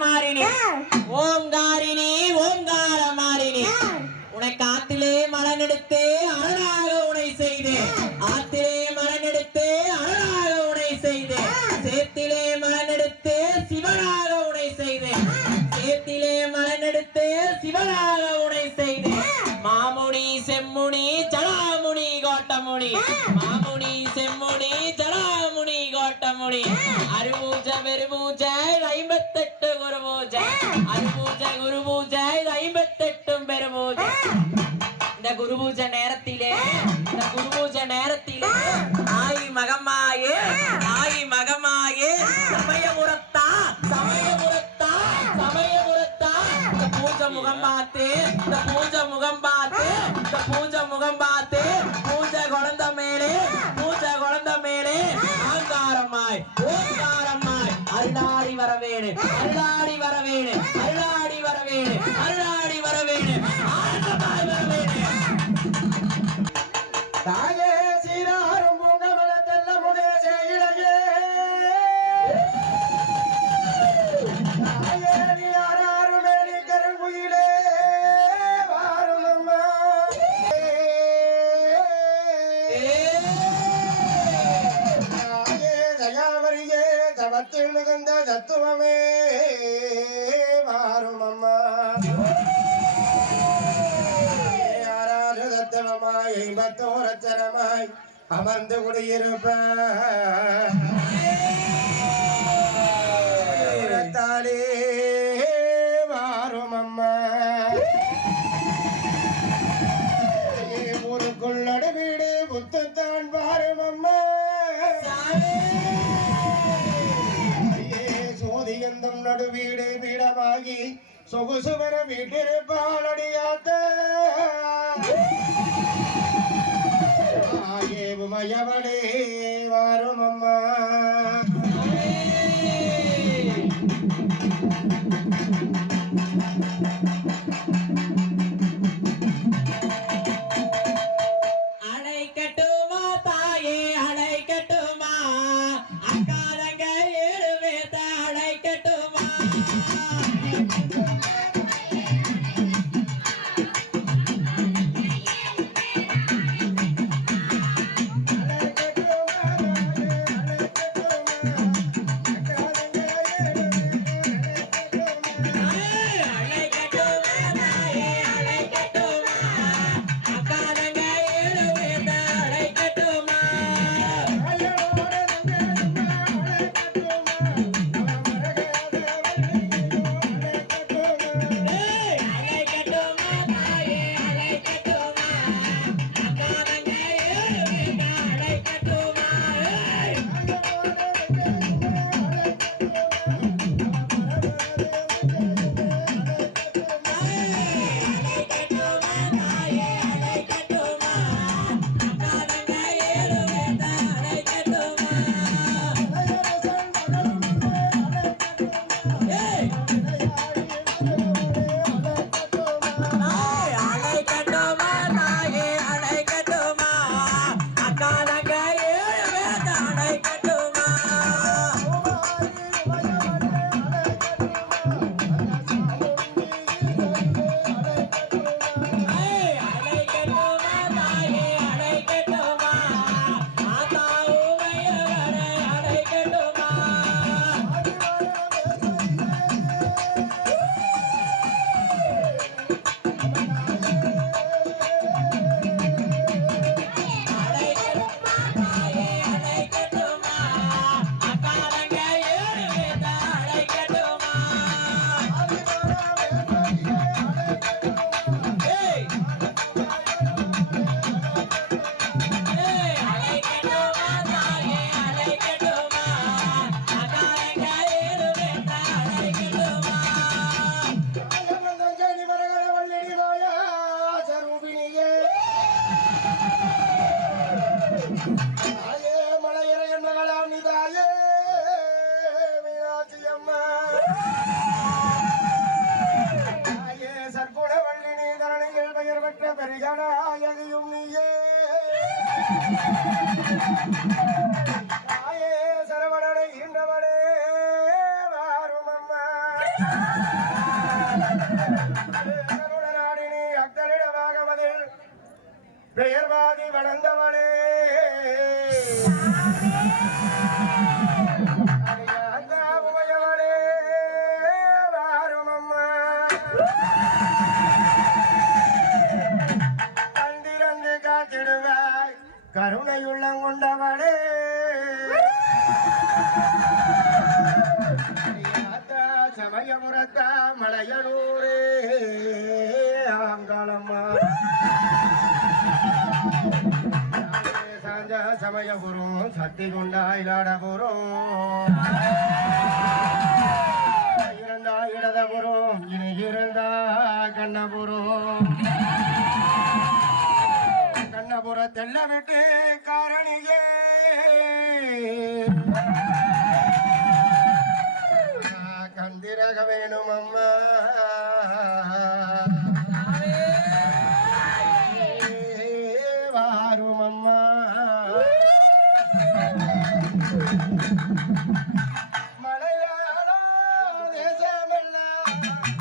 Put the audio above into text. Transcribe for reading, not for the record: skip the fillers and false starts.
மாறினி ஓங்காரினி ஓங்கார மாறினி உன்னை காத்திலே மலனெடுத்து அழகாக உனை செய்து ஆத்திலே மலனெடுத்து அழகாக உனை செய்து சேத்திலே மலனெடுத்து சிவனாக உனை செய்து சேத்திலே மலனெடுத்து சிவனாக உனை செய்து மாமுனி செம்முனி ஜடாமுனி கோட்டமுனி மாமுனி செம்முனி ஜடாமுனி கோட்டமுனி அருபூஜ பெருபூஜ 58 குருபூஜ அருபூஜ குருபூஜ 58 பெருபூஜ இந்த குருபூஜ நேரத்திலே ஆயி மகமாயே சமயபுரத்தா இந்த பூஜை முகம் பார்த்து பூஜை குழந்த மேலே ஆங்காரமாய் ஓங்காரமாய் அருளாடி வரவேணு ஆனந்தமாய் வரவேணு தாயே சீராரும் பூங்கமல தெல்ல முடேசே இளையே தாயே நீ ஆறாறு மேனி கருங்குயிலே வாரும் அம்மா தாயே தயாவரியே தவத்தில் மிகுந்த தத்துவமே வாரும் அம்மா ஐம்பத்தோரச்சரமாய் அமர்ந்து குடியிருப்பாலே வாரும் அம்மா ஊருக்குள் நடுவீடு புத்துத்தான் வாரும் அம்மா சோதியந்தம் நடுவீடு வீடமாகி சொகுசுவர வீட்டிருப்பாளடியாத்த உமையவளே வாரும் அம்மா அழைக்கட்டுமா தாயே அழைக்கட்டுமா அக்காலங்க 7 பேத்த அழைக்கட்டுமா பெரியாயும் நீயே சரவணனை இருந்தவனே வாரும் அம்மா நாடினி அக்தனிடமாகமதில் பெயர்வாதி வளர்ந்தவளே உமையவளே வாரும் அம்மா கண்டிரந்து காத்திடுவாய் கருணையுள்ளம் கொண்டவளே சமயபுரத்தா மலையனூரே ஆங்காளம்மா சாஞ்ச சமயபுரம் சக்தி கொண்டாயிலாடபுரம் இருந்தா இடதபுரம் இனி இருந்தா கண்ணபுரம் கண்ணபுரத்தெல்ல விட்டு காரணியே கந்திரக வேணும் அம்மா வாரும் அம்மா மலையாள தேசமெல்லாம்